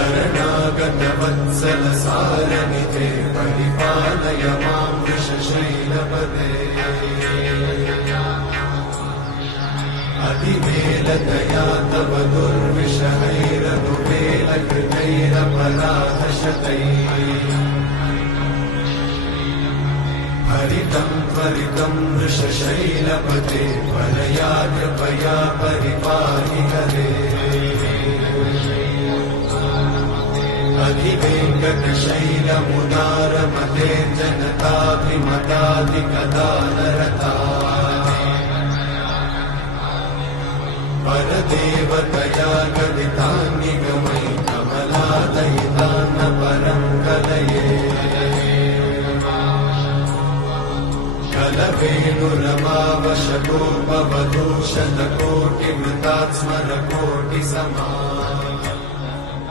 शरणागतवत्सल सारनिधे परिपालय मां वृषशैलपदे अतिवेलतया तव दुर्विषहैरनुवेलकृतैरपराधशतैः हरितं त्वरितं वृषशैलपते परया कृपया परिपाहि हरे अधिवेङ्कटशैलमुदारमते जनताभिमताधिकदानरता परदेवतया गदितान्निगमै कमलादयितान्न परं कलये कलवेणुरमावशतोपवधूशतकोटिमृतात् स्मरकोटिसमा